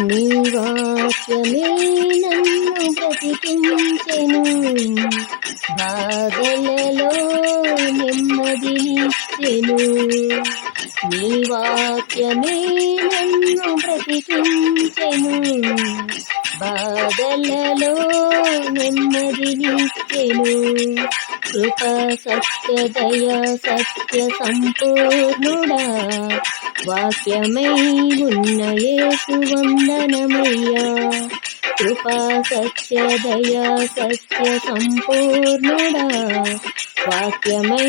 నీ వాక్యమే నన్ను బ్రతికించెను, బాధలలో నెమ్మదినిచ్చెను. నీ వాక్యమే నన్ను బ్రతికించెను, బాధలలో నెమ్మదినిచ్చెను. కృప సత్య దయ సత్య సంపూర్ణుడా, వాక్యమై ఉన్న యేసు వందనమయ్యా. కృపా సత్య దయ సత్య సంపూర్ణుడా, వాక్యమై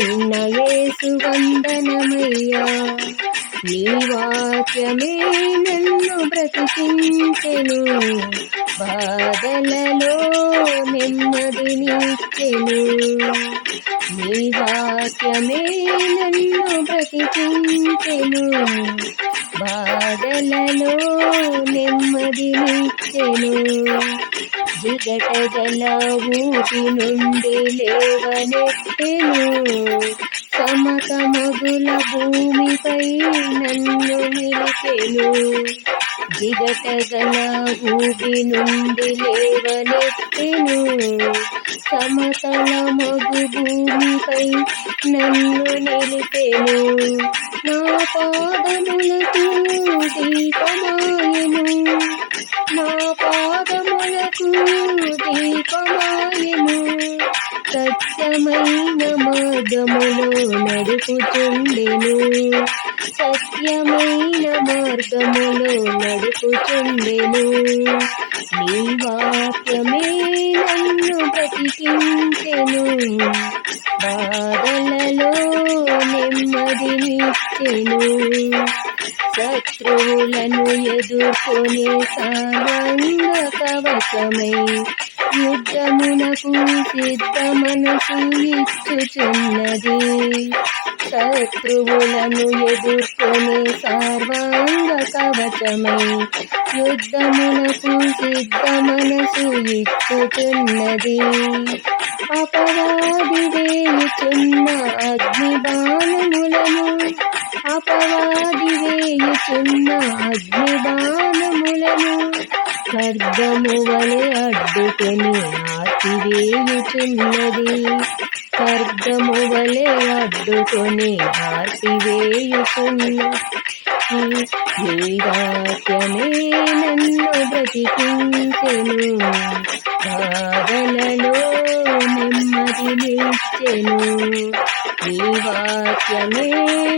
ఉన్న యేసు వందనమయ్యా. నీ వాక్యమే నన్ను బ్రతికించెను, బాధలలో నెమ్మదినిచ్చెను. నీ వాక్యమే నన్ను బ్రతికించెను, బాధలలో నెమ్మదినిచ్చెను. జిగటగల ఊపి నుండి లేవనెత్తెను, సమతమగుల భూమిపై నన్ను నిలిపెను. జిగటగల ఊపి నుండి లేవనెత్తెను, సమతల మగు భూమిపై నన్ను నిలిపెను. నా పాదములకు దీపమాయెను, నా పాదములకు దీపమాయెను. సత్యమైన మార్గములో నడుపుచుండెను, సత్యమైన మార్గములో నడుపుచుండెను. నీ వాక్యమే నన్ను బ్రతికించెను, బాధలలో నెమ్మదినిచ్చెను. శత్రువులను ఎదుర్కొనే సాంగ కవచమై యుద్ధమునకు సిద్ధ మనసు ఇచ్చుచున్నది. శత్రువులను ఎదుర్కొనే సర్వాంగ కవచమై యుద్ధమునకు సిద్ధ మనసు ఇచ్చుచున్నది. అపవాది వేయుచున్న అగ్ని బాణములను, అపవాది వేయుచున్న అగ్ని బాణములను ఖడ్గము వలె అడ్డుకొని ఆర్పివేయుచున్నది. ఖడ్గము వలె అడ్డుకొని ఆర్పివేయుచున్నది. నీ వాక్యమే నన్ను బ్రతికించెను, బాధలలో నెమ్మదినిచ్చెను. నీ వాక్యమే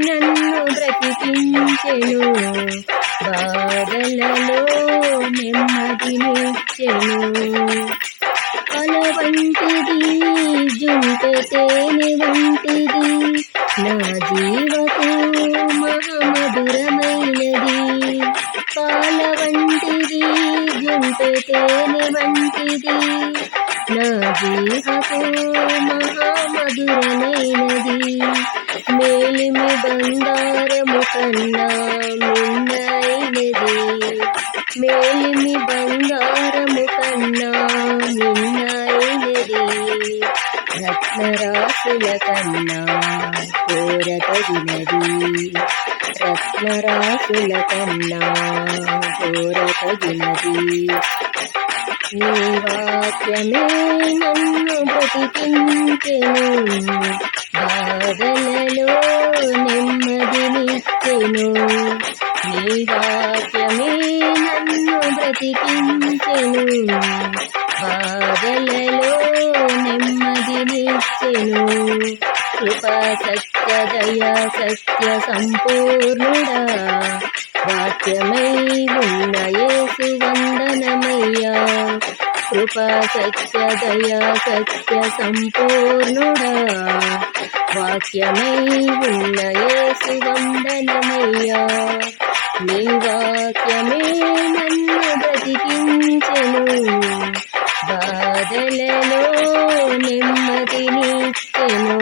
నన్ను బ్రతికించెను, బాధలలో నెమ్మదినిచ్చెను. అల వంటిది జుంట తేనె వంటిది, నా జీవకు మహామధురమైనది. పాల వంటిది జుంట తేనె వంటిది, నా జీవకు మహామధురమైనది. మేలిమి బంగారము కన్నా మిన్నైనది, మేలిమి బంగారము కన్నా మిన్నైనది. రత్నరాశుల కన్నా కోరతగినది, రత్నరాశుల కన్నా కోరతగినది. నీ వాక్యమే నన్ను బ్రతికించెను, బాధలలో నెమ్మదినిచ్చెను. నీ వాక్యమే నన్ను బ్రతికించెను, బాధలలో నెమ్మదినిచ్చెను. కృపా సత్య దయ సత్య సంపూర్ణుడా, వాక్యమై ఉన్న యేసు వందనమయ్యా. కృపా సత్య దయ సత్య సంపూర్ణుడా, వాక్యమై ఉన్న యేసు వందనమయ్యా. నీ వాక్యమే నన్ను బ్రతికించెను, బాధలలో నెమ్మదినిచ్చెను.